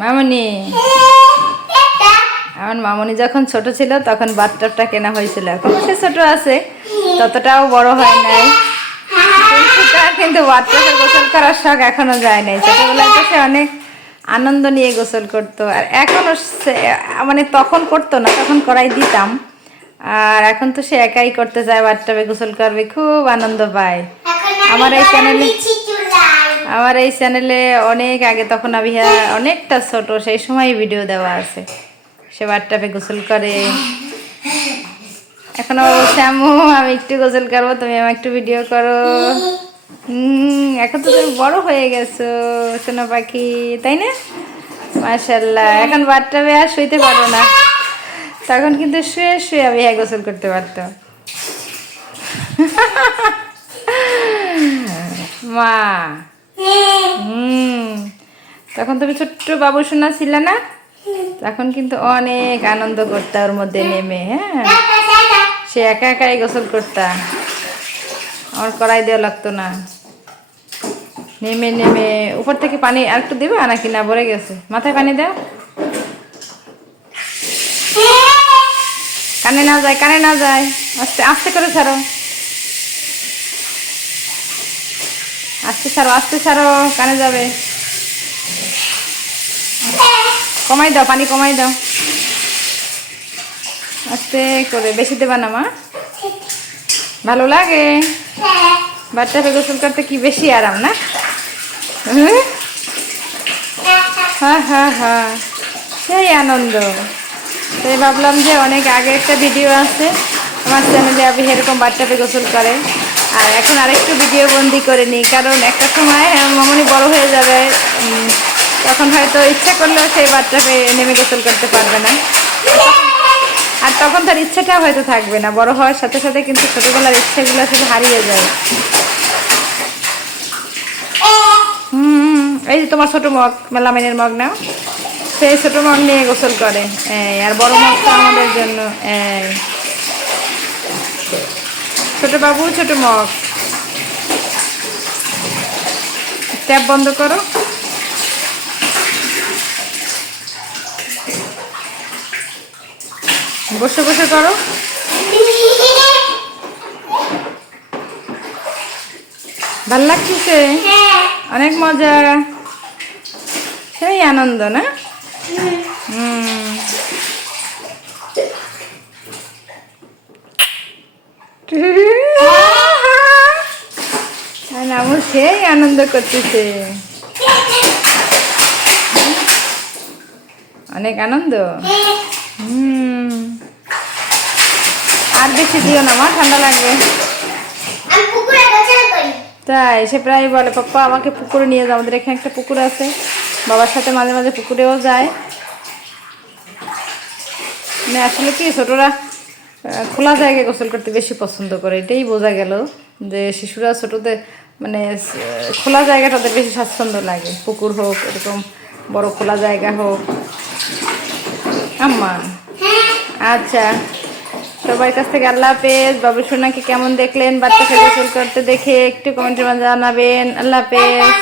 মামনি, আমার মামনি যখন ছোট ছিল তখন বাথটাবটা কেনা হয়েছিল। এখন সে ছোট আছে, ততটাও বড় হয় নাই, কিন্তু বাথটাবে গোসল করার শখ এখনো যায় নাই। ছোটবেলায় তো সে অনেক আনন্দ নিয়ে গোসল করতো, আর এখনো মানে তখন করতো না, তখন করাই দিতাম। আর এখন তো সে একাই করতে চায়, বাথটাবে গোসল করবে, খুব আনন্দ পায়। আমার এই চ্যানেলে অনেক আগে, তখন আমি অনেকটা ছোট, সেই সময় ভিডিও দেওয়া আছে। সে বাথটাবে গোসল করে। এখন বলছে আম্মু আমি একটু গোসল করবো, তুমি আমার একটু ভিডিও করো। এখন তো তুমি বড় হয়ে গেছো সোনা পাখি, তাই না? মাশাআল্লাহ। এখন বাথটাবে আর শুইতে পারো না, তখন কিন্তু শুয়ে শুয়ে আমি গোসল করতে পারতাম। মা, তখন তুমি ছোট্ট বাবু সোনা ছিল না, তখন কিন্তু অনেক আনন্দ করতা ওর মধ্যে নেমে। হ্যাঁ, সে একা একাই গোসল করতা, আমার কড়াই দেওয়া লাগতো না। নেমে নেমে উপর থেকে পানি আর একটু দিবা নাকি? না, ভরে গেছে, মাথায় পানি দাও। কানে না যায়, কানে না যায়, আস্তে আস্তে করে ছাড়ো, আস্তে ছাড়ো, আস্তে ছাড়ো, কানে যাবে। কমাই দাও, পানি কমাই দাও, আস্তে করে, বেশি দেবা না মা। ভালো লাগে বাচ্চাকে গোসল করতে, কি বেশি আরাম না? হ্যাঁ হ্যাঁ হ্যাঁ, সেই আনন্দ। তাই ভাবলাম যে অনেক আগে একটা ভিডিও আছে আমার চ্যানেলে, আপনি এরকম বাচ্চাকে গোসল করে, আর এখন আরেকটু ভিডিও বন্দি করে নিই, কারণ একটা সময় মামনি বড় হয়ে যাবে, তখন হয়তো ইচ্ছা করলেও সেই বাচ্চাকে নেমে গোসল করতে পারবে না, আর তখন তার ইচ্ছাটা হয়তো থাকবে না। বড় হওয়ার সাথে সাথে কিন্তু ছোটবেলার ইচ্ছাগুলো আসলে হারিয়ে যায়। এই যে তোমার ছোট মগ, মেলামিনের মগ নাও, সেই ছোট মগ নিয়ে গোসল করে। আর বড় মগটা আমাদের জন্য। ছোট বাবু, ছোট মগ, ট্যাপ বন্ধ করো। বসে বসে করো। ভাল লাগছে, অনেক মজা, সেই আনন্দ না? আমার সেই আনন্দ করতেছে, অনেক আনন্দ। আর বেশি দিও না মা, ঠান্ডা লাগবে। তাই সে প্রায় বলে পাপ্পা আমাকে পুকুরে নিয়ে যাও, আমাদের এখানে একটা পুকুর আছে, বাবার সাথে মাঝে মাঝে পুকুরেও যায়। মানে আসলে কি, ছোটরা খোলা জায়গায় গোসল করতে বেশি পছন্দ করে, এটাই বোঝা গেল যে শিশুরা ছোটদের মানে খোলা জায়গাটা ওদের বেশি স্বাচ্ছন্দ্য লাগে, পুকুর হোক, এরকম বড় খোলা জায়গা হোক। আম্মা, আচ্ছা, সবার কাছ থেকে আল্লাহ হাফেজ। বাবু সোনাকে কেমন দেখলেন বাচ্চাকে গোসল করতে দেখে একটু কমেন্টের মাঝে জানাবেন। আল্লাহ হাফেজ।